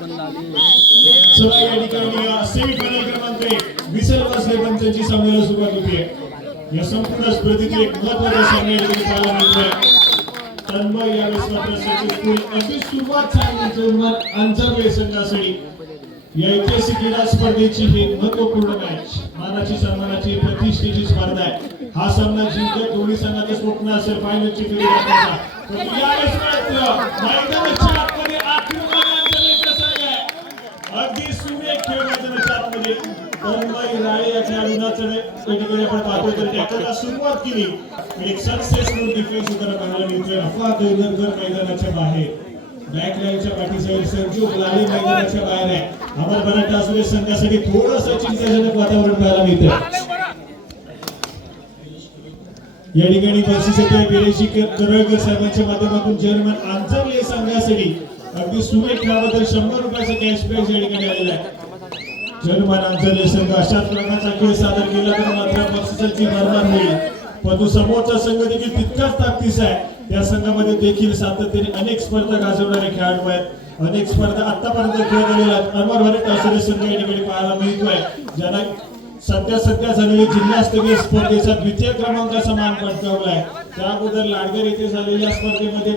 चला या ठिकाणी सेमीफायनल क्रमांक 1 विसल वासले पंचांची सामन्याला सुरुवात होते। या संपूर्ण स्पर्धेतील एक महत्त्वाचा सामना या ठिकाणी पाहायला मिळतोय। तन्मय यावेळेस मात्र सक्सेसफुल अगदी सुरुवात चांगली जोरदार अंतर्वेळ संघासाठी या ऐतिहासिक क्रीडा स्पर्धेची ही महत्त्वपूर्ण मॅच मानाची सन्मानाची प्रतिष्ठेची स्पर्धा आहे। हा सामना जिंकत दोन्ही संघाचं स्वप्न असेल फायनलची फेरी गाठण्याचा। पण यावेळेस मात्र मैदानाच्या आतमध्ये आक्रमणाचा संघ आहे। अगदी सुरेख खेळ मैदानाच्या आतमध्ये तन्मय राळे या खेळाडूंना चढे आपण पाहतो तर टॅकलला सुरुवात केली एक सक्सेसफुल डिफेन्स उतारा पाहायला मिळतोय। अफवा कैलरकर मैदानाच्या बाहेर बॅक लाईनच्या पाठीसाईड संजू लाले मैदानाच्या बाहेर आहे। अमर मराठा असुरे संघासाठी थोडंसं चिंताजनक वातावरण पाहायला मिळतंय। या ठिकाणी बक्षीस येते बिरेशी करळकर साहेबांच्या माध्यमातून जर्मन आंतरले संघासाठी अगदी सुरेख खेळाबद्दल 100 रुपयाचा कॅश प्राइज या ठिकाणी आलेला आहे। जर्मन आंतरले संघ अशाच प्रकारचा खेळ सादर केला तर मात्र बक्षिसाची भरभर होईल। परंतु समोरचा संघ देखील तितकाच ताकदीचा आहे। त्या संघामध्ये देखील सातत्याने अनेक स्पर्धा गाजवणारे खेळाडू आहेत। अनेक स्पर्धा आतापर्यंत खेळत आलेल्या आहेत। अमर मराठा असुरे संघ या ठिकाणी पाहायला मिळतोय ज्यांना सध्या झालेल्या जिल्हास्तरीय स्पर्धेचा द्वितीय क्रमांकाचा मान पटकावलाय। त्या अगोदर लाडगर येथे झालेल्या स्पर्धेमध्ये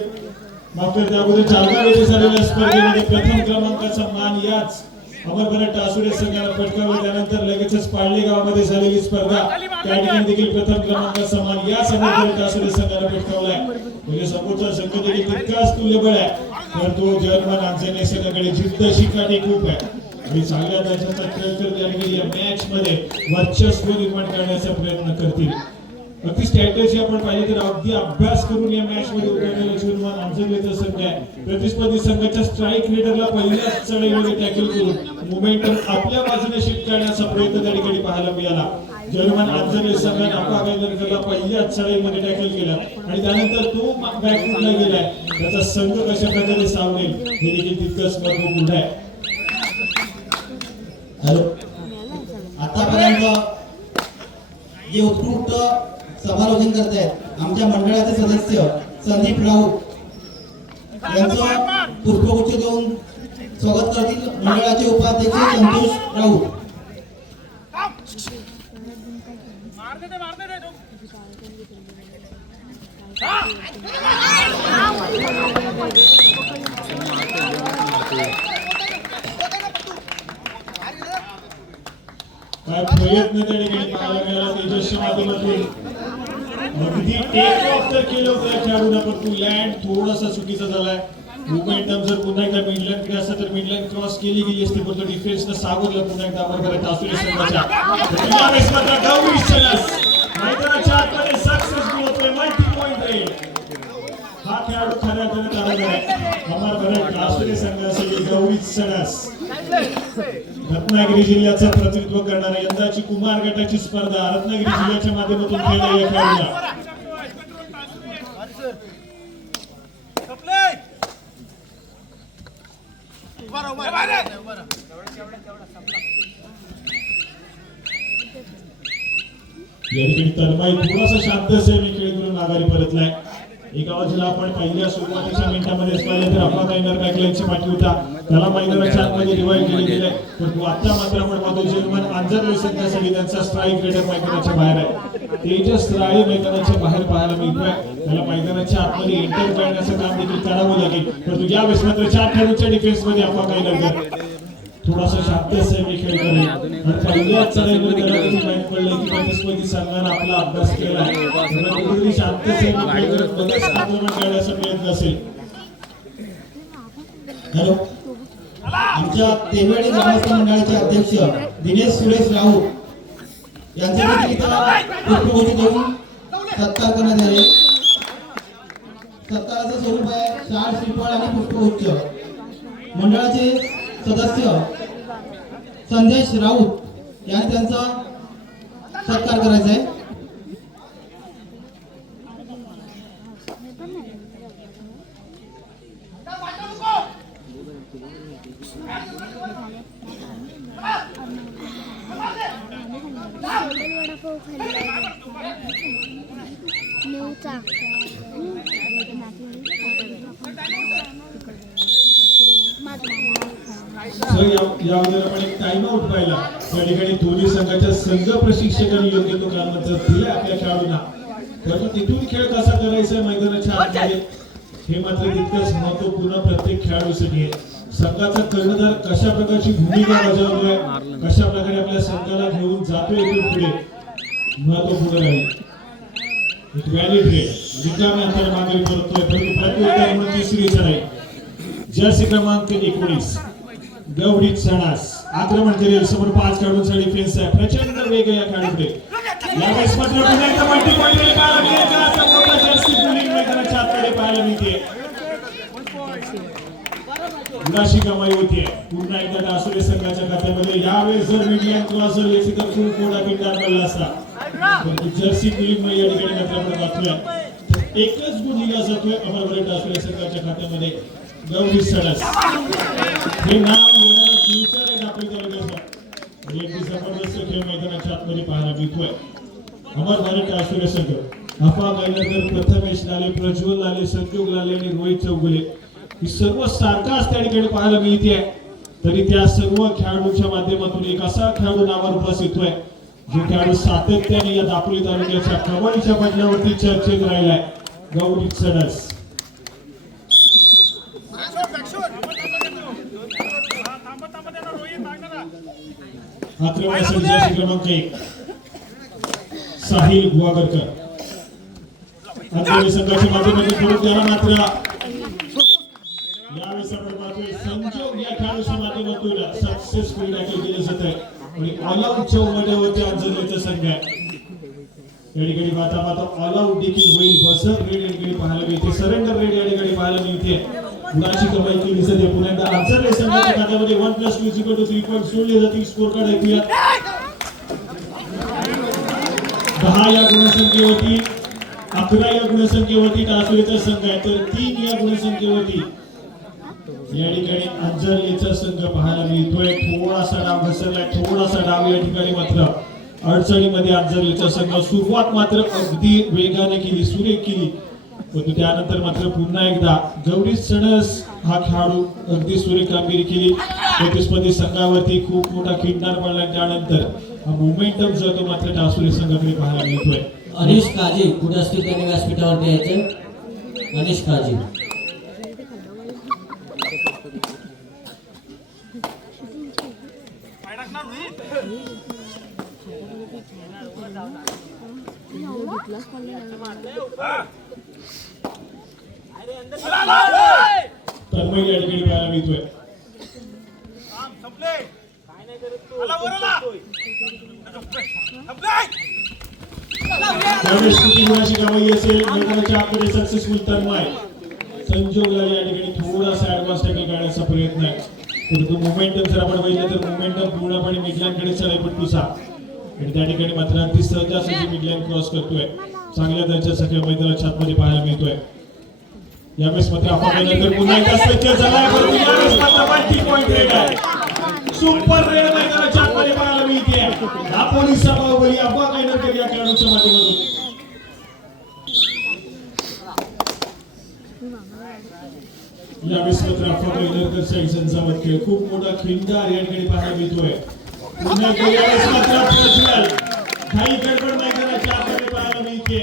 त्या अगोदर जालगाव येथे झालेल्या स्पर्धेमध्ये प्रथम क्रमांकाचा मान याच अमर मराठा असुरे संघाला पटकावला। त्यानंतर लगेचच पाळले गावामध्ये झालेली स्पर्धा त्या ठिकाणी देखील प्रथम क्रमांकाचा मान याच अमर मराठा असुरे संघाला पटकावलाय। म्हणजे समोरचा संघ देखील तितकाच तुल्यबळ आहे परंतु जर्मन आंतरले संघाकडे जिद्द शिकाटी खूप आहे आणि चांगल्या दर्जाचा खेळ करत या मॅच मध्ये वर्चस्व निर्माण करण्याचा प्रयत्न करतील। अगदी स्ट्रॅटेजी आपण पाहिली तर अगदी अभ्यास करून या मॅच मध्ये उतरलेला जर्मन आंतरलेचा संघ आहे। प्रतिस्पर्धी संघाच्या स्ट्राईक रेडरला पहिल्याच चढाईमध्ये टॅकल करून मोमेंटम आपल्या बाजूने शिफ्ट करण्याचा प्रयत्न त्या ठिकाणी पाहायला मिळाला। जर्मन आंतरले संघाने अफवा पहिल्याच चढाईमध्ये टॅकल केला आणि त्यानंतर तो बॅकफुटला गेलाय। त्याचा संघ कशा प्रकारे सावरेल हे देखील तितकंच महत्त्वपूर्ण आहे। आतापर्यंत जे उत्कृष्ट समालोचन करतायत आमच्या मंडळाचे सदस्य संदीप राऊत यांचं पुष्पगुच्छ देऊन स्वागत करतील मंडळाचे उपाध्यक्ष संतोष राऊत। काय प्रयत्न त्या ठिकाणी पाहायला मिळाला तेजस्वी माध्यमातून अगदी टेक ऑफ तर केलं होतं या खेळाडूंना परंतु लँड थोडासा चुकीचा झालाय। मोमेंटम जर पुन्हा एकदा मिडलँड कडे असतं तर मिडलँड क्रॉस केली गेली असती परंतु डिफेन्सनं सावरलं पुन्हा एकदा अमर मराठा असुरे संघाच्या। यावेळेस मात्र गौरी चलस मैदानाच्या आतमध्ये सक्सेसफुल होतोय मल्टी पॉइंट रेड। हा खेळाडू खऱ्या अर्थाने तारतम्य आहे। अमर मराठा असुरे संघासाठी गौरी चलस रत्नागिरी जिल्ह्याचं प्रतिनिधित्व करणाऱ्या यंदाची कुमार गटाची स्पर्धा रत्नागिरी जिल्ह्याच्या माध्यमातून खेळल्या या खेळाडूला या ठिकाणी तन्मय थोडासा शांत असेल खेळ करून माघारी परतलाय। एका बाजूला आपण पहिल्या सुरुवातीच्या मिनिटांमध्ये पाहिले तर अफवा कैलर बॅकलाईनची पाठी होता त्याला मैदानाच्या आतमध्ये रिवाइव्ह केले गेले परंतु आता मात्र आपण पाहतो जर्मन आंतरले संघासाठी त्यांचा स्ट्राईक रेडर मैदानाच्या बाहेर आहे। तेजस राळे मैदानाच्या बाहेर पाहायला मिळतोय त्याला मैदानाच्या आतमध्ये एंटर करण्याचं काम देखील करावं लागेल परंतु यावेळेस मात्र 4 खेळाडूंच्या डिफेन्समध्ये अफवा कैलर थोडासा शांत असेल खेळ करेल आणि पहिल्याच चढाईमध्ये त्याला देखील माहिती पडलं की प्रतिस्पर्धी संघाने आपला अभ्यास केला आहे कुठेतरी शांत असेल लगेच आक्रमण करण्याचा प्रयत्न असेल। हॅलो आमच्या तेवडे ग्रामस्थ मंडळाचे अध्यक्ष दिनेश सुरेश राऊत यांचे देखील इथं पुष्पगुच्छ देऊन सत्कार करण्यात आले। सत्काराचं स्वरूप आहे 4 श्रीफळ आणि पुष्पगुच्छ। मंडळाचे सदस्य संदेश राऊत यांनी त्यांचा सत्कार करायचा आहे। सर या अगोदर आपण एक टाइम आउट पाहिला त्या ठिकाणी दोन्ही संघाच्या संघ प्रशिक्षकांनी योग्य तो कामाचा दिला आपल्या खेळाडूंना. तर तिथून खेळ कसा करायचा मैदानाच्या आतमध्ये हे मात्र तितकंच महत्वपूर्ण प्रत्येक खेळाडूसाठी आहे. संघाचा कर्णधार कशा प्रकारची भूमिका बजावतोय, कशा प्रकारे आपल्या संघाला घेऊन जातोय इथून पुढे महत्वपूर्ण राहील. एक व्हॅलिड रेड रिकाम्या अंतर मागे परतोय परंतु प्रत्युत्तर म्हणून तिसरी सराई जर्सी क्रमांक 19 गवडीत सणास आक्रमण करेल. समोर 5 खेळाडूंचा डिफेन्स आहे. प्रचंड वेग या खेळाडूकडे. यावेळेस मात्र पुन्हा एकदा मल्टी पॉइंट पाहायला मिळेल. आता मोठा जर्सी बोलिंग मैदानाच्या आतमध्ये पाहायला मिळते. गुणाशी कमाई होतीये पुन्हा एकदा डासुरे संघाच्या खात्यामध्ये. यावेळेस जर मिडलँड क्रॉस जर याची तर फुल कोडा पिंडार पडला असता परंतु जर्सी बोलिंग मध्ये या ठिकाणी मात्र आपण पाहतोय एकच गुण दिला जातोय अमरवरे डासुरे संघाच्या खात्यामध्ये. गौरी सडस हे नाव येणारं फ्युचर आहे आपल्या तालुक्याचं. एक जबरदस्त खेळ मैदानाच्या आतमध्ये पाहायला मिळतोय. अमरवरे डासुरे संघ अफवा गायनगर, प्रथमेश लाले, प्रज्वल लाले, संजोग लाले आणि रोहित चौगुले ही सर्व सारखाच त्या ठिकाणी पाहायला मिळते. तरी त्या सर्व खेळाडूंच्या माध्यमातून एक असा खेळाडू नावावर बस येतोय जो खेळाडू सातत्याने या दापोली तालुक्याच्या कबड्डीच्या पडल्यावरती चर्चेत राहिलाय. गौरी सडस आक्रमणासाठी जर्सी क्रमांक 1 साहिल गुवागरकर अंतर्गत संघाच्या माध्यमातून पुढे त्याला मात्र यावेळेस आपण पाहतोय संजोग या खेळाडूच्या माध्यमातून सक्सेसफुल टॅकल केलं जात आहे आणि ऑल आउटच्या उमेदवारावरती अंजलीचा संघ आहे. या ठिकाणी पाहता ऑल आउट देखील होईल. बसर रेड या ठिकाणी पाहायला मिळते. सरेंडर रेड या ठिकाणी पाहायला मिळते. गुणाची कमाई केली जाते. पुन्हा एकदा अंजली संघाच्या खात्यामध्ये 1+2 3 पॉइंट सोडले जातील. स्कोर कार्ड ऐकूया. 10 या गुणसंख्येवरती 11 या गुणसंख्येवरती डासुरेचा संघ आहे तर 3 या गुणसंख्येवरती या ठिकाणी अंजलीचा संघ पाहायला मिळतोय. थोडासा डाव घसरलाय. थोडासा डाव या ठिकाणी मात्र अडचणीमध्ये अंजलीचा संघ. सुरुवात मात्र अगदी वेगाने केली, सुरेख केली परंतु त्यानंतर मात्र पुन्हा एकदा गौरी सणस हा खेळाडू अगदी सुरेख कामगिरी केली. प्रतिस्पर्धी संघावरती खूप मोठा खिंडार पडला. त्यानंतर हा मोमेंटम जो तो मात्र डासुरे संघाकडे पाहायला मिळतोय. अनिश काजी पुढे असतील त्यांनी व्यासपीठावरती यायचं. अनिश काजी तन्मय या ठिकाणी पाहायला मिळतोय. त्यावेळेस किती गुणाची कमाई असेल मैदानाच्या आतमध्ये सक्सेसफुल तन्मय. संजोग लाले या ठिकाणी थोडासा ऍडव्हान्स टॅकल काढण्याचा प्रयत्न आहे परंतु मोमेंटम जर आपण बघितलं तर मोमेंटम पूर्णपणे मिडलँडकडे चढाईपट्टूचा आणि त्या ठिकाणी मात्र अगदी सहजासहजी मिडलँड क्रॉस करतोय. चांगल्या दर्जाचा खेळ मैदानाच्या आतमध्ये पाहायला मिळतोय. यावेळेस मात्र आपण पुन्हा एकदा सज्ज झालाय परंतु यावेळेस मात्र मल्टी पॉइंट रेड आहे. सुपर रेड मैदानाच्या आतमध्ये पाहायला मिळते. हा पोलीस बाहुबली अफवा गायनगर या खेळाडूच्या माध्यमातून यावेळेस मात्र अफवा गायनगर संघाचा खेळ खूप मोठा खिंडार या ठिकाणी पाहायला मिळतोय. पुन्हा एकदा यावेळेस मात्र प्रज्वल काही गडबड मैदानाच्या आतमध्ये पाहायला मिळते.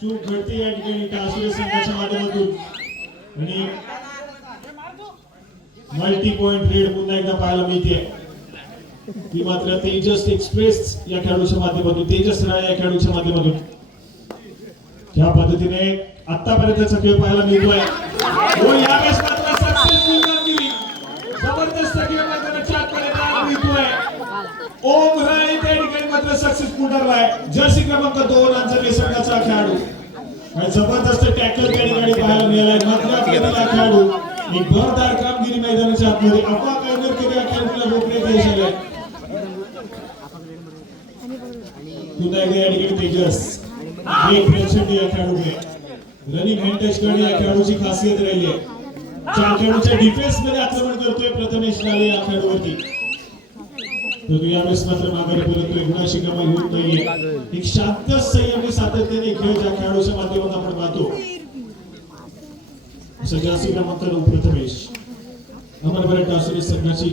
चूक घडते या ठिकाणी डासुरे संघाच्या माध्यमातून आणि मल्टी पॉइंट रेड पुन्हा एकदा पाहायला मिळते. ती मात्र तेजस एक्सप्रेस या खेळाडूच्या माध्यमातून, तेजस राय या खेळाडूच्या माध्यमातून ज्या पद्धतीने आतापर्यंतचा खेळ पाहायला मिळतोय. हो यावेळेस मात्र सक्सेसफुल कामगिरी जबरदस्त खेळ मैदानाच्या आतमध्ये पाहायला मिळतोय. ओम राय त्या ठिकाणी मात्र सक्सेसफुल ठरलाय. जर्सी क्रमांक 2 अंजली संघाचा खेळाडू जबरदस्त टॅकल त्या ठिकाणी पाहायला मिळालाय. मधला खेळाडू एक भरदार कामगिरी मैदानाच्या आतमध्ये अफवा गायनगर या खेळाडूला रोखण्यात यश आलंय. पुन्हा एकदा या ठिकाणी तेजस एक प्रेक्षक या खेळाडूने रनिंग हँडटच करणे या खेळाडूची खासियत राहिली आहे. चार खेळाडूच्या डिफेन्स मध्ये आक्रमण करतोय प्रथमेश लाले या खेळाडूवरती. तो यावेळेस मात्र माघारी परततोय. गुणाची कमाई होत नाहीये. एक शांत संयमी सातत्याने खेळ ज्या खेळाडूच्या माध्यमातून आपण पाहतो. सजासी क्रमांक 9 प्रथमेश अमरभट टासुरे संघाची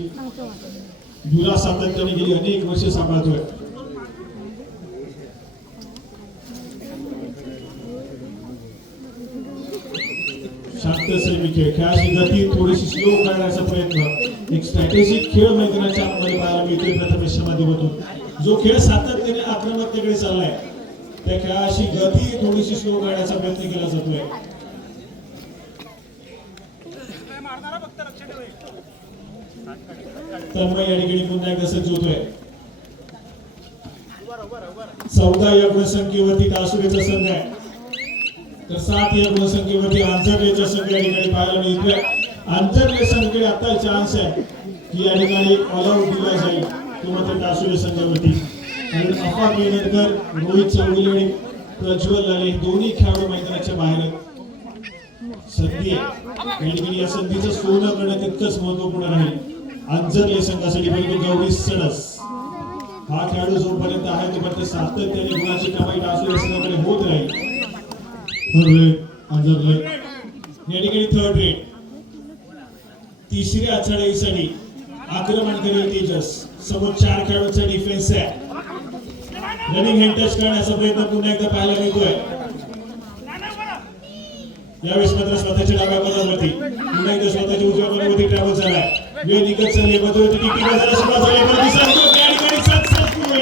धुरा सातत्याने गेली अनेक वर्ष सांभाळतोय. शांत संयमी खेळ, खेळाची गती थोडीशी स्लो करण्याचा प्रयत्न, एक स्ट्रॅटेजिक खेळ मैदानाच्या आतमध्ये पाहायला मिळतोय प्रथमेशच्या माध्यमातून. जो खेळ सातत्याने आक्रमकतेकडे चाललाय त्या खेळाची गती थोडीशी स्लो करण्याचा प्रयत्न केला जातोय. तन्मय या ठिकाणी पुन्हा एकदा सज्ज होतोय. 14 या गुणसंख्येवरती टासुरेचा संघ आहे, तर 7 या गुणसंख्येवरती आंतरलेचा संघ या ठिकाणी पाहायला मिळतोय. आंतरले संघाकडे आता चान्स आहे की या ठिकाणी ऑल आउट दिला जाईल तो मात्र टासुरे संघावरती. कारण अफा केळकर, रोहित चौगुले आणि प्रज्वल लाले दोन्ही खेळाडू मैदानाच्या बाहेर आहेत. संधी आहे या ठिकाणी, या संधीचं सोनं करणं तितकंच महत्वपूर्ण राहील आंजरले संघासाठी. परंतु गौरी सणस हा खेळाडू जोपर्यंत आहे तोपर्यंत सातत्याने गुणाची कमाई टासुरे संघाकडे होत राहील. आंजरले या ठिकाणी थर्ड रेट, तिसऱ्या आखाड्यासाठी आक्रमण करेल तेजस. समोर 4 खेळाडूंचा डिफेन्स आहे. रनिंग हँड टच करण्याचा प्रयत्न पुन्हा एकदा पाहायला मिळतोय. यावेळेस मात्र स्वतःच्या डाव्या कॉर्नरवरती पुन्हा एकदा स्वतःच्या उजव्या कॉर्नरवरती ट्रॅव्हल झालाय. वेळ निघत चालली, मधोमधी टिकी बाजाराला सुरुवात झाली, पण दिसतो या ठिकाणी सक्सेसफुल.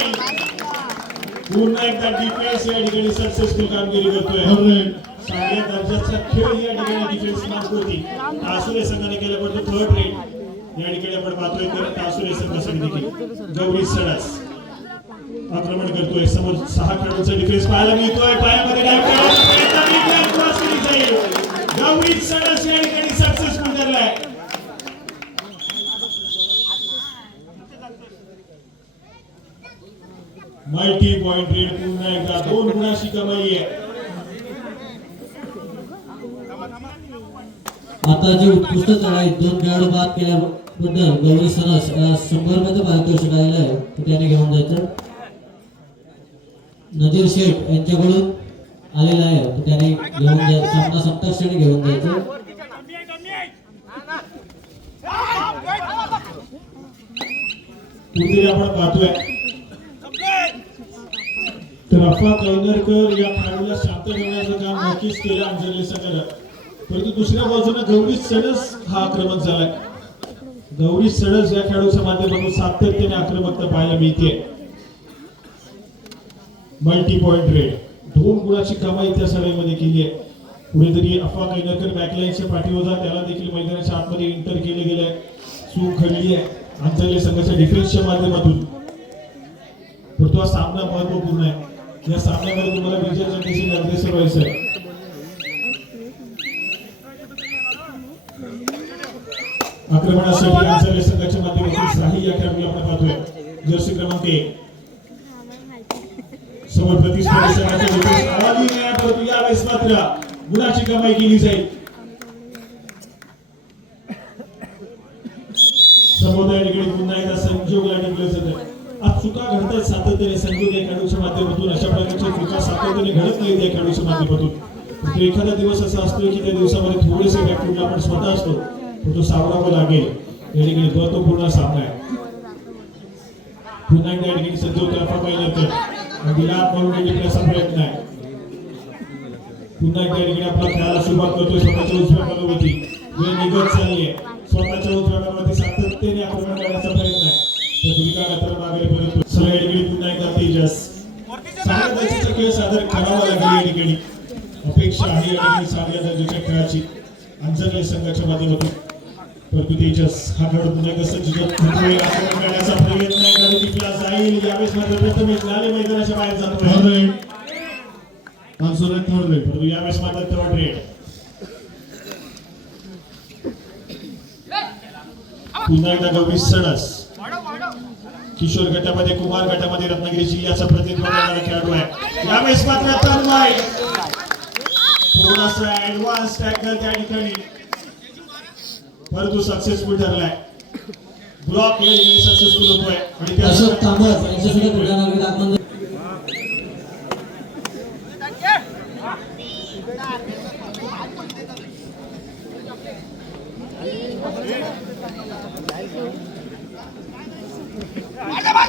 पुन्हा एकदा डिफेन्स या ठिकाणी सक्सेसफुल कामगिरी करतोय. चांगल्या दर्जाचा खेळ या ठिकाणी डिफेन्स मार्कवरती टासुरे संघाने केला, परंतु थर्ड रेट या ठिकाणी आपण पाहतोय तर टासुरे संघासाठी देखील गौरी सडस आक्रमण करतोय. समोर 6 खेळाडूंचा डिफेन्स पाहायला मिळतोय. पायामध्ये डाव गौरी सडस या ठिकाणी सक्सेसफुल ठरलाय. मल्टी पॉइंट रेड पुन्हा एकदा 2 गुणाची कमाई आहे. आता जे उत्कृष्ट लढाई 2 खेळाडू बाद केल्याबद्दल गौरी सणस 100 रुपयाचं पारितोषिक आलेलं आहे, ते त्याने घेऊन जायचं. नजीर शेठ यांच्याकडून आलेला आहे, तर त्याने घेऊन जायचं. सामना संपताक्षणी घेऊन जायचं. पुढे आपण पाहतोय तर अफा कैनरकर या खेळाडूला शांत ठेवण्याचं काम नक्कीच केलं अंजली संघानं. परंतु दुसऱ्या बाजूने गौरी सडस हा आक्रमक झालाय. गौरी सडस या खेळाडूच्या माध्यमातून सातत्याने आक्रमकता पाहायला मिळते. मल्टी पॉइंट रेड 2 गुणाची कमाई त्या सराईमध्ये केली आहे. पुढे तरी अफा कैनरकर बॅकलाईनच्या पाठीवर त्याला देखील मैदानाच्या आतमध्ये इंटर केले गेले. चूक घडली आहे अंजली संघाच्या डिफेन्सच्या माध्यमातून. परंतु हा सामना महत्वपूर्ण आहे. या सामन्यामध्ये तुम्हाला विजयाच्या दिशेने अग्रेसर व्हायचं आहे. आक्रमणासाठी अंजली संघाच्या माध्यमातून साही या खेळाडूला आपण पाहतोय. जर्सी क्रमांक 1 समोर प्रतिस्पर्धी संघाच्या डिफेन्स आवाजी नाही, परंतु यावेळेस मात्र गुणाची कमाई केली जाईल. समोर या ठिकाणी पुन्हा एकदा संजोगला टिकलं जातं. आज चुका घडतात सातत्याने संजोग या खेळाडूच्या माध्यमातून. अशा प्रकारच्या चुका सातत्याने घडत नाहीत या खेळाडूच्या माध्यमातून. तर एखादा दिवस असा असतो की त्या दिवसामध्ये थोडेसे बॅकफूट आपण स्वतः असतो, तो सावरावा लागेल. या ठिकाणी महत्वपूर्ण सामना आहे. पुन्हा एकदा या ठिकाणी संजोग अफा कैनरकर दिला करून टिकण्याचा प्रयत्न आहे. पुन्हा एकदा या ठिकाणी आपला खेळाला सुरुवात करतोय. स्वतःच्या उजव्या कॉर्नरवरती वेळ निघत चालली आहे. स्वतःच्या उजव्या कॉर्नरवरती सातत्याने आक्रमण करण्याचा प्रयत्न आहे. पुन्हा एकदा तेजस चांगल्या दर्जाचा खेळ सादर करावा लागेल. या ठिकाणी अपेक्षा आहे या ठिकाणी चांगल्या दर्जाच्या खेळाची अंजली संघाच्या माध्यमातून. परंतु तेजस हा खेळ पुन्हा एकदा सज्ज आक्रमण करण्याचा प्रयत्न आहे. गाडी टिकला जाईल. यावेळेस मात्र प्रथमेश लाले मैदानाच्या बाहेर जातोय. परंतु यावेळेस मात्र थर्ड रेड. पुन्हा एकदा गौरी सणस किशोर गटामध्ये, कुमार गटामध्ये रत्नागिरी जिल्ह्याचा प्रतिनिधित्व करणारा खेळाडू आहे. यावेळेस मात्र तन्मय थोडासा ऍडव्हान्स टॅकल त्या ठिकाणी, परंतु सक्सेसफुल ठरलाय. ब्लॉक या ठिकाणी सक्सेसफुल होतोय आणि अशोक तांबट यांच्यासाठी क्रीडा नागरिक आगमन.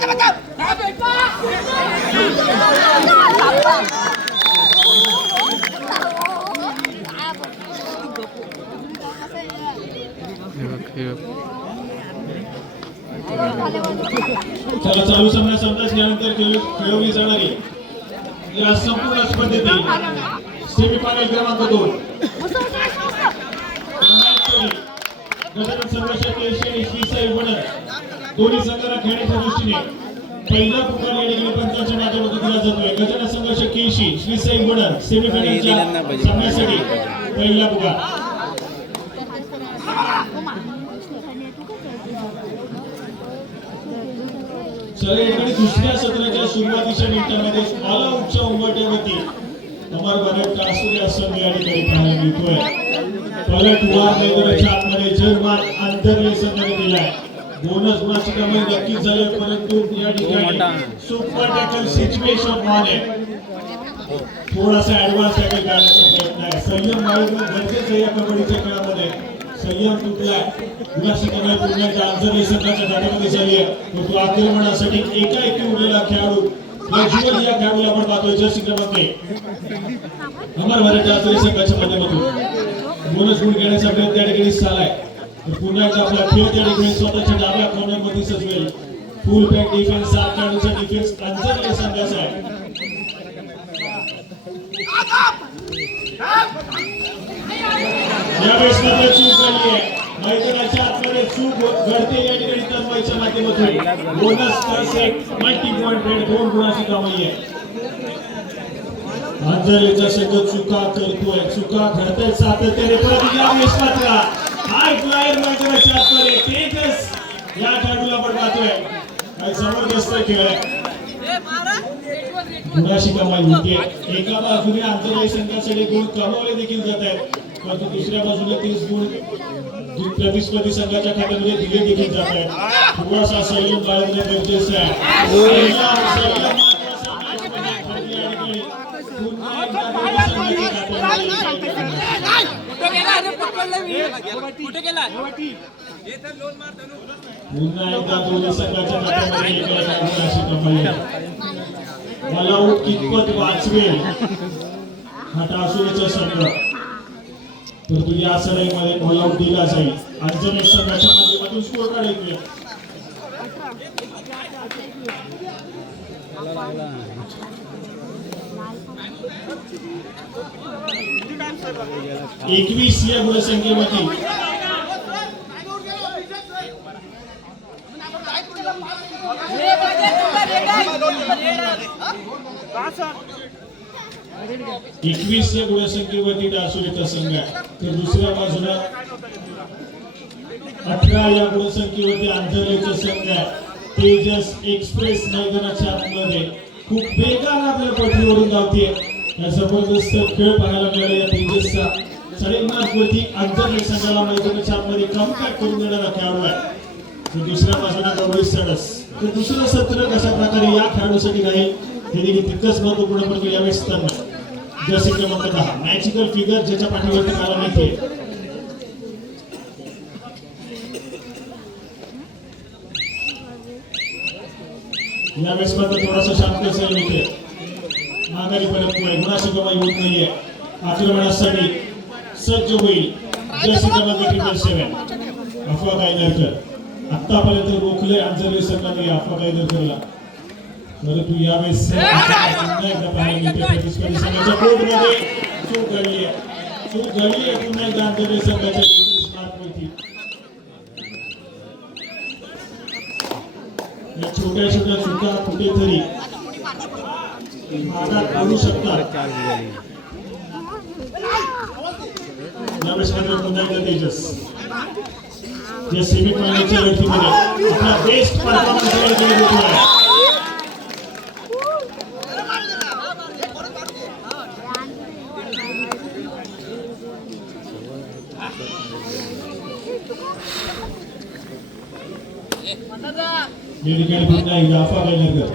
चला चालू सामना संपल्यानंतर खेळवली जाणारी या संपूर्ण स्पर्धेतील सेमीफायनल क्रमांक 2 गजानन संघर्ष केशरी आणि श्रीसाई वडद दोन्ही संघांना खेळण्याच्या दृष्टीने पहिला पुकार या ठिकाणी पंचांच्या माध्यमातून दिला जातोय. गजानन संघर्ष केशरी श्रीसाई वडद सेमीफायनलच्या सामन्यासाठी पहिला पुकार. चला या ठिकाणी दुसऱ्या सत्राच्या सुरुवातीच्या मिनिटांमध्ये ऑल आउटच्या उंबरठ्यावरती अमर भारत ऑस्ट्रेलिया संघ या ठिकाणी पाहायला मिळतोय. पलटवार मैदानाच्या आतमध्ये जर्मन आंतरले संघाने दिलाय. बोनस गुणाची कमाई नक्कीच झाली, परंतु या ठिकाणी सुपर टॅकल सिच्युएशन ऑन आहे. थोडासा ऍडव्हान्स टॅकल करण्याचा प्रयत्न आहे. संयम बाळगणं गरजेचं आहे या कबड्डीच्या खेळामध्ये. संयम तुटलाय. गुणाची कमाई पुन्हा एकदा आंतरले संघाच्या खात्यामध्ये झाली आहे. परंतु आक्रमणासाठी एकाएकी उरलेला खेळाडू प्रज्वल या खेळाडूला आपण पाहतोय. जर्सी क्रमांक 1 अमर भारत ऑस्ट्रेलिया संघाच्या माध्यमातून बोनस गुण घेण्याचा प्रयत्न त्या ठिकाणी झालाय. पुन्हा एकदा आपला खेळ त्या ठिकाणी स्वतःच्या डाव्या कॉर्नरमध्ये सजवेल. फुल बॅक डिफेन्स 7 खेळाडूंचा डिफेन्स आंतरले संघाचा आहे. यावेळेस मात्र चूक झाली आहे. मैदानाच्या आतमध्ये चूक घडते या ठिकाणी तन्मयच्या माध्यमातून. Bonus set multi point red 2 गुणाची कमाई आहे. अंजलीचा संघ चुका करतोय. चुका घडतायत सातत्याने. परत यावेळेस मात्र हाय फ्लायर मैदानाच्या आतमध्ये तेजस या खेळाडूला आपण पाहतोय. काय जबरदस्त खेळ आहे. गुणाची कमाई होते. एका बाजूने आंतरराष्ट्रीय संघासाठी गुण कमावले देखील जात आहेत, परंतु दुसऱ्या बाजूला 30 गुण प्रतिस्पर्धी संघाच्या खात्यामध्ये दिले देखील जात आहेत. थोडासा संयम बाळगणे गरजेचं आहे. पुन्हा एकदा दोन्ही संघाच्या खात्यामध्ये गुणाची कमाई आहे. मला आऊट कितपत वाचवेल हा टासुरीचा संघ, परंतु या सराईमध्ये ऑल आऊट दिला जाईल. अंजनेय संघाच्या माध्यमातून स्कोर कार्ड येतोय. एकवीस या गुणसंख्येमध्ये गुणसंख्येवरती टासुरीचा संघ आहे, तर दुसऱ्या बाजूला 18 या गुणसंख्येवरती आंतरलेचा संघ आहे. तेजस एक्सप्रेस मैदानाच्या आतमध्ये खूप वेगाने आपल्या पटरीवरून धावते. जबरदस्त खेळ पाहायला मिळाला या तेजसचा. 4.5 मार्कवरती आंतरले संघाला मैदानाच्या आतमध्ये कमबॅक करून देणारा खेळाडू आहे. तर दुसऱ्या बाजूला गौरी सडस. तर दुसरं सत्र कशा प्रकारे या खेळाडूसाठी राहील हे देखील तितकंच महत्वपूर्ण, परंतु यावेळेस त्यांना जर्सी क्रमांक 10 मॅजिकल फिगर ज्याच्या पाठीवरती मला मिळते. यावेळेस मात्र थोडासा शांत असेल मिळते. माघारी परतमुळे गुणाची कमाई होत नाहीये. आक्रमणासाठी सज्ज होईल जर्सी क्रमांक 7 अफवा गायकरकर. आतापर्यंत रोखले अंजली संघाने अफवा गायकरला, परंतु यावेळेस पुन्हा एकदा पाहायला मिळते. प्रतिस्पर्धी संघाच्या बोर्डमध्ये चूक घडली आहे. पुन्हा एकदा अंजली संघाच्या मार्कवरती या छोट्या छोट्या चुका कुठेतरी मागात पडू शकतात. यावेळेस मात्र पुन्हा एकदा तेजस या सेमीफायनलच्या लढतीमध्ये आपला बेस्ट परफॉर्मन्स देतोय. या ठिकाणी पुन्हा एकदा अफवा गायकरकर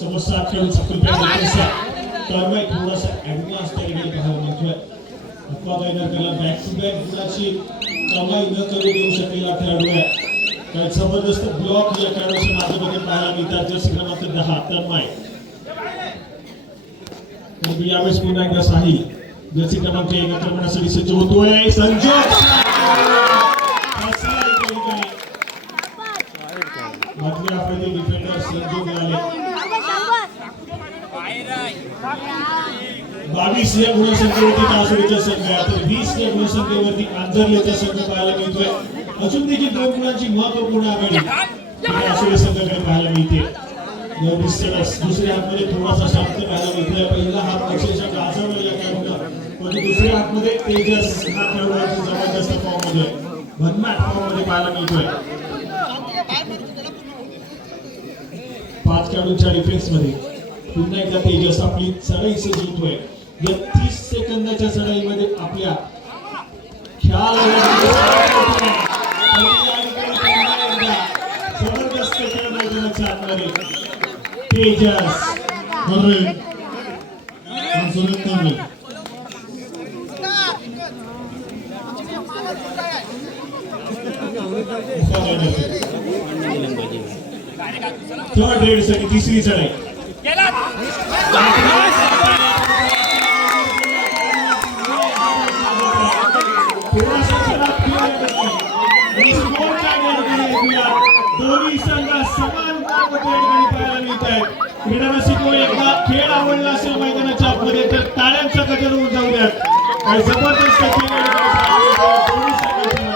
समस्या खेळून थोडासा ऍडव्हान्स त्या ठिकाणी पाहायला मिळतोय. अफवा गायकरला बॅक टू बॅक गुणाची कमाई न करू देऊ शकेला खेळाडू आहे. काय जबरदस्त ब्लॉक या खेळाडूच्या माध्यमातून पाहायला मिळतात. जर्सी क्रमांक 10 तन्मय. आणि यावेळेस पुन्हा एकदा साहिल जर्सी क्रमांक 1 आक्रमणासाठी सज्ज होतोय. संजोग मधल्या आपले डिफेंडर संजोग आले. 22 या गुणसंख्येवरती तासुरीचा संघ आहे, तर 20 या गुणसंख्येवरती आंजर्लेचा संघ पाहायला मिळतोय. अजून देखील 2 गुणांची महत्वपूर्ण आघाडी तासुरी संघाकडे पाहायला मिळते. दुसऱ्या हातमध्ये थोडासा शांत पाहायला मिळतोय. पहिला हात अक्षरशः गाजवला या खेळाडूनं, पण दुसऱ्या हातमध्ये तेजस हा खेळाडू जबरदस्त फॉर्म मध्ये भन्नाट फॉर्म मध्ये पाहायला मिळतोय. 5 खेळाडूंच्या डिफेन्स मध्ये पुन्हा एकदा तेजस आपली चढाई सजवतोय. या 30 सेकंदाच्या चढाईमध्ये आपल्या जबरदस्त खेळ मैदानाच्या आतमध्ये तेजस थर्ड रेड साठी तिसरी चढाई. दोन्ही संघ समान पाहायला मिळत आहेत. क्रीडारसिको एकदा खेळ आवडला असेल मैदानाच्या आतमध्ये तर टाळ्यांचा गजर होऊन जाऊ द्यात. काय जबरदस्त खेळ दोन्ही संघांच्या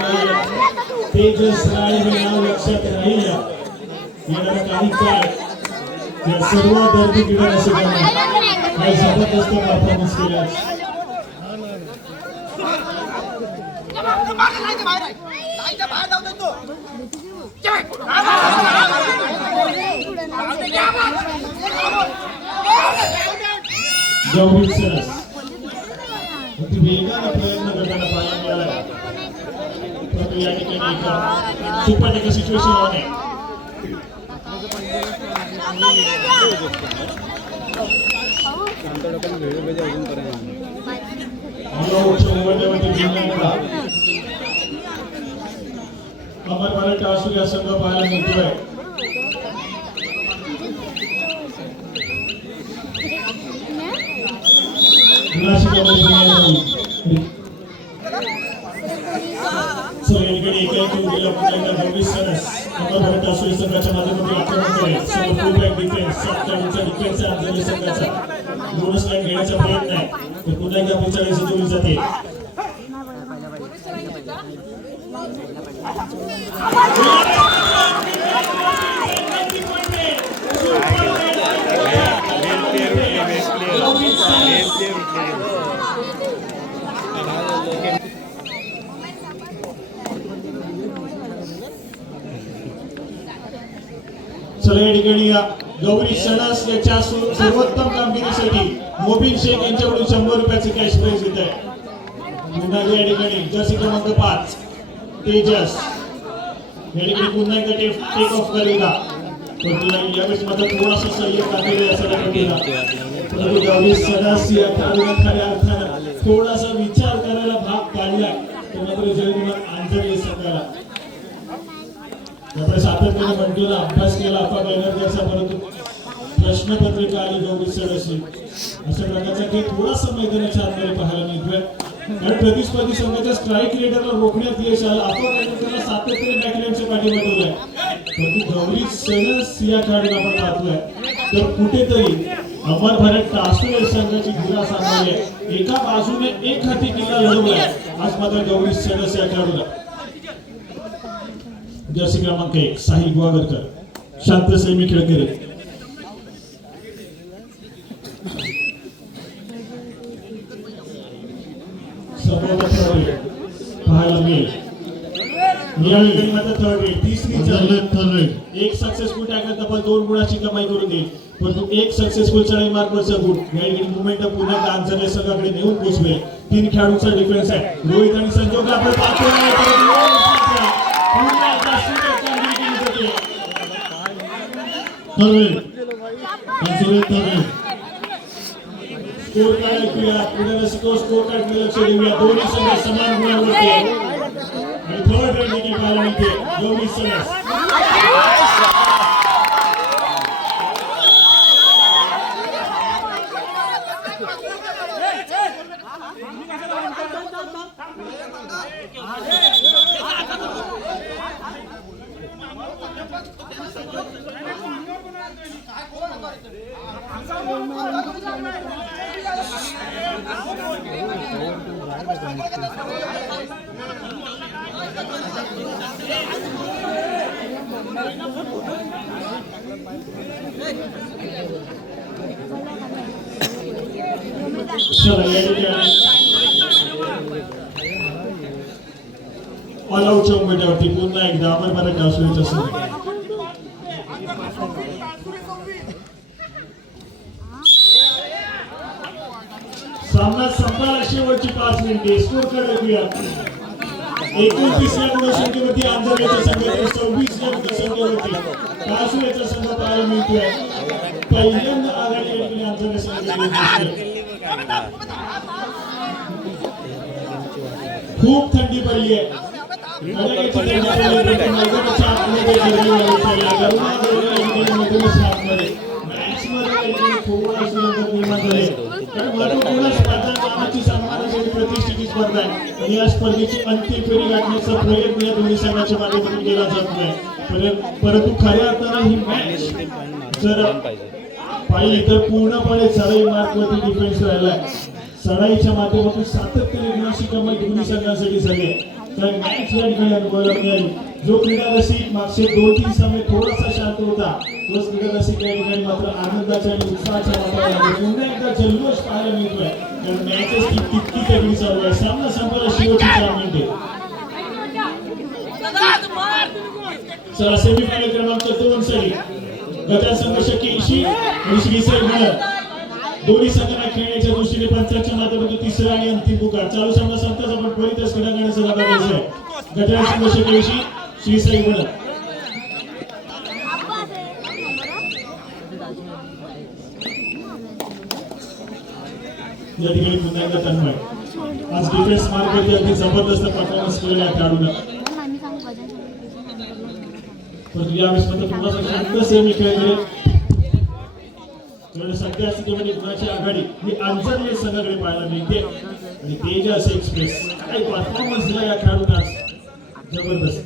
मध्ये. तेजस राळे हे नाव लक्षात राहील. येणारा काही काळ या सर्व दर्दी क्रीडारसिकांना काही जबरदस्त परफॉर्मन्स केला. गौरी सरस अगदी वेगाने प्रयत्न करताना पाहायला मिळाला. परंतु या ठिकाणी एक सुपर एक सिच्युएशन ऑन आहे. अमर भारत टासुरी हा संघ पाहायला मिळतोय. संघाच्या माध्यमातून आक्रमण करेल. समोर डिफेन्स 7 खेळाडूंचा डिफेन्स आहे संघाचा. बोनस लाईन घेण्याचा प्रयत्न आहे, तर पुन्हा एकदा आपली चढाई सजवली जाते. चला या ठिकाणी गौरी सणस याच्या सर्वोत्तम कामगिरीसाठी मोबिन शेख यांच्याकडून 100 रुपयाचे कॅश प्राइज येत आहे. पुन्हा या ठिकाणी जर्सी क्रमांक 5 तेजस या ठिकाणी पुन्हा एकदा टेक ऑफ करेगा. पण यावेळेस मात्र थोडासा सहयोग काढलेला असायला पाहिजे. परंतु गौरी सणस या खेळाडूने खऱ्या अर्थानं थोडासा विचार करायला भाग पाडला, तर मात्र जयकुमार आंजर्ले संघाला आपण सातत्याने म्हणतो ना, अभ्यास केला आपण एनर्जीचा, परंतु प्रश्नपत्रिका आली गौरी सडसी अशा प्रकारचा खेळ थोडासा मैदानाच्या आतमध्ये पाहायला मिळतोय. कारण प्रतिस्पर्धी संघाच्या स्ट्राईक रेडरला रोखण्यात यश आलं. आपण एनर्जीला सातत्याने बॅकलाईनच्या पाठीमागे परंतु गौरी सडस या खेळाडूला आपण पाहतोय तर कुठेतरी अमर भारत टासुरी संघाची धुरा सांभाळली आहे. एका बाजूने एक हाती किल्ला लढवलाय आज मात्र गौरी सडस या खेळाडूला. जर्सी क्रमांक 1 साहिल गुवागरकर, शांत सैमी खेळकरे. पाहायला मिळेल यावेळी मात्र थर्ड रेड तिसरी एक सक्सेसफुल टॅकल तब्बल 2 गुणाची कमाई करून देईल. परंतु एक सक्सेसफुल चढाई मार्कवरचा गुण या मुवमेंट पुन्हा आंजर्ले संघाकडे नेऊन पोहोचवेल. 3 खेळाडूंचा डिफेन्स आहे. रोहित आणि संजोग आपण स्कोर कार्ड ऐकूया. पुढे स्कोर कार्ड लक्ष देऊया. दोन्ही संघ समान गुणावरती आहेत. आणि थर्ड रेड देखील पाहायला मिळते दोन्ही संघ. ऑल आउटच्या उमेदवारावरती पुन्हा एकदा आपण परत डावसुरीचा संघ. सामना संपला शेवटची 5 मिनिटे. स्कोर कार्ड ऐकूया. 29 या गुणसंख्येवरती आंधळ्याचा संघ 26 या गुणसंख्येवरती डावसुरीचा संघ पाहायला मिळतोय. पहिल्यांदा आघाडी या ठिकाणी आंधळ्या संघाची. खूप थंडी पडली आहे. प्रतिष्ठित स्पर्धा आहे आणि या स्पर्धेची अंतिम फेरी गाठण्याचा प्रयत्न दोन्ही संघाच्या माध्यमातून केला जात नाही. परंतु खऱ्या अर्थाने ही मॅच जर पाहिली तर पूर्णपणे चढाई मार्गवरती डिफेन्स राहिलाय. चढाईच्या माध्यमातून सातत्याने गुणाची कमाई दोन्ही संघांसाठी झाली. तर मॅच या ठिकाणी अनुभवायला मिळाली. जो क्रीडा रसिक मागचे 2-3 सामने थोडासा शांत होता, तोच क्रीडा रसिक या ठिकाणी मात्र आनंदाच्या आणि उत्साहाच्या वातावरणात पुन्हा एकदा जल्लोष पाहायला मिळतोय. कारण मॅचेस तितकी तगडी चालू आहे. सामना संपला शेवटची 4 मिनिटे. चला सेमीफायनल क्रमांक 2 साठी गटात संघ 81 आणि श्रीसाई गणर दोन्ही संघांना खेळण्याच्या दृष्टीने पंचांच्या माध्यमातून तिसरा आणि अंतिम पुकार. चालू सामना संपताच आपण त्वरितच क्रीडा करण्याचा दावा करायचा आहे. गटात संघ 81 श्रीसाई गणर. या ठिकाणी पुन्हा एकदा तन्मय. आज डिफेन्स मार्कवरती अगदी जबरदस्त परफॉर्मन्स केलेला आहे खेळाडूंना. परंतु यावेळेस मात्र थोडासा शांत सेमी खेळले. सध्या स्थितीमध्ये गुणाची आघाडी ही अंजरले संघाकडे पाहायला मिळते. आणि तेजस एक्सप्रेस काय परफॉर्मन्स दिला या खेळाडूंना. जबरदस्त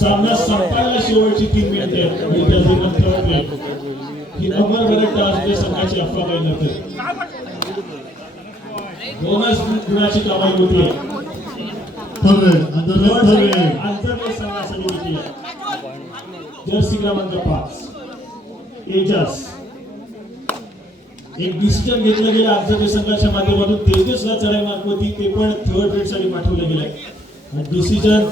सामना संपायला शेवटची 3 मिनिटे. ही अमर भरत टासच्या संघाची अफवा काही नव्हती. दोनच गुणाची कमाई होती. अंतर्गत संघासाठी होती. जर्सी क्रमांक 5 तेजस. एक डिसिजन घेतलं गेलं अंतर्गत संघाच्या माध्यमातून. तेजसला चढाई मार्गवरती ते पण थर्ड रेड साठी पाठवलं गेलंय. डिसिजन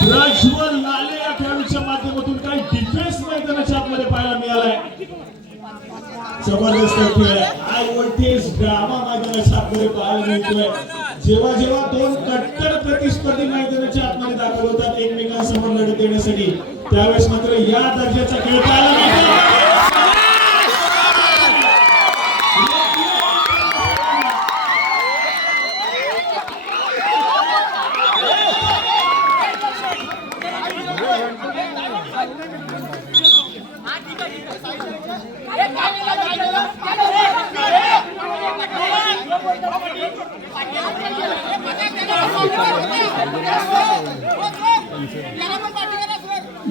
प्रज्वल लाले या खेळाडूच्या माध्यमातून काही डिफेन्स मैदानाच्या आतमध्ये पाहायला मिळालाय. जबरदस्त खेळ आहे. हाय व्होल्टेज ड्रामा मैदानाच्या आतमध्ये पाहायला मिळतोय. जेव्हा जेव्हा दोन कट्टर प्रतिस्पर्धी मैदानाच्या आतमध्ये दाखल होतात एकमेकांसमोर लढत देण्यासाठी, त्यावेळेस मात्र या दर्जाचा खेळ पाहायला मिळतो.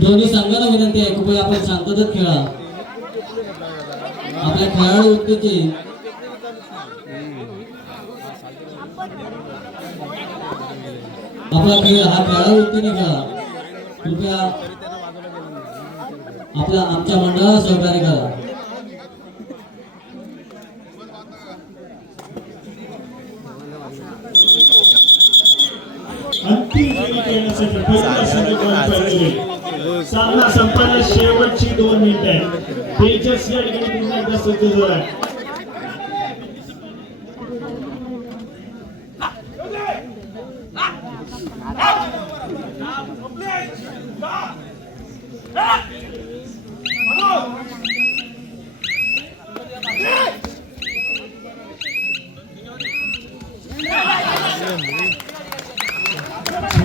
दोन्ही संघांना विनंती आहे कृपया आपण शांततेत खेळा. आपल्या खेळाडू उत्तेजी आपला खेळ हा खेळाडू उत्तेने खेळा. कृपया आमच्या मंडळाला सहकार्य करा. अंतिम फेरी खेळण्यासाठी पहिला संघ क्वालिफाय झाले. सामना संपायला शेवटची 2 मिनिटे. तेजस या ठिकाणी पुन्हा एकदा सज्ज झाला आहे.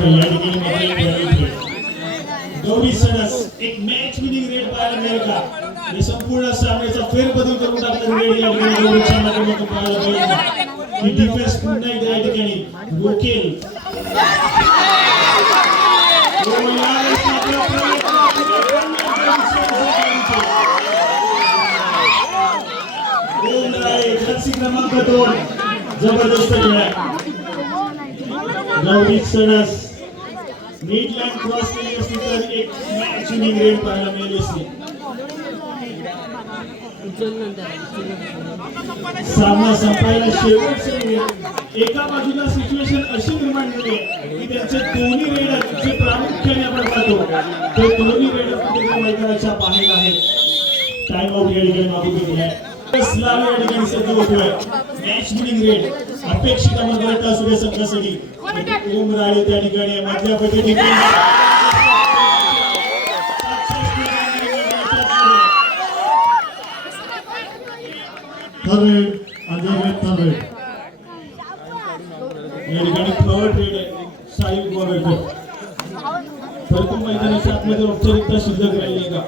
या ठिकाणी मात्र एक रॅली खेळ. गौरी सणस एक मॅच विनिंग रेड पाहायला मिळेल का? हे संपूर्ण सामन्याचा फेरबदल करून टाकलेली रेड या ठिकाणी गौरीच्या माध्यमातून पाहायला मिळेल का? ही डिफेन्स पुन्हा एकदा या ठिकाणी रोकेल. यावेळेस मात्र जर्सी क्रमांक 2 जबरदस्त खेळ. Gauri Sanas mid line cross केली असती तर एक मॅच विनिंग रेड पाहायला मिळाली असती. सामना संपायला शेवटचे मिनिट. एका बाजूला सिच्युएशन अशी निर्माण झाली आहे की त्यांचे दोन्ही रेडर जे प्रामुख्याने आपण पाहतो ते दोन्ही रेडर मैदानाच्या बाहेर आहेत. टाइम आउट या ठिकाणी मागून घेतलाय. स्लाव या ठिकाणी सज्ज होतोय. मॅच विनिंग रेड अपेक्षित अमरगटा सूर्य संघासाठी ओम राळे त्या ठिकाणी मधल्या पद्धतीने थर्ड अंडर थर्ड या ठिकाणी थर्ड रेड आहे साहिल गोवेकर. प्रथम मैदानाच्या आतमध्ये औपचारिकता शिल्लक राहिली का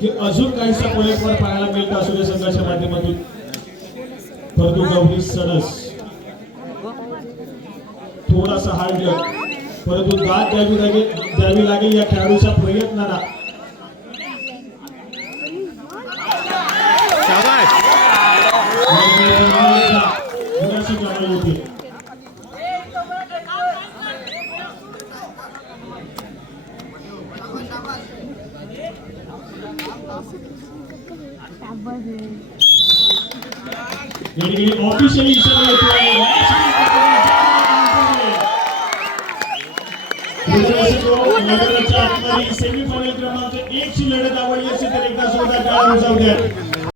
की अजून काहीसा पलटवार पाहायला मिळतं सूर्य संघाच्या माध्यमातून. परंतु गौरी सणस थोडासा हार्ड लक परंतु दाद द्यावी लागेल या खेळाडूच्या प्रयत्नाला. मुलाची कामे होती. ऑफिशियली इशारा येतोय. मैदानाच्या आतमध्ये सेमीफायनल क्रमांक 1 ची लढत आवडली असेल तर एकदा जोरदार टाळ्या वाजवू द्या.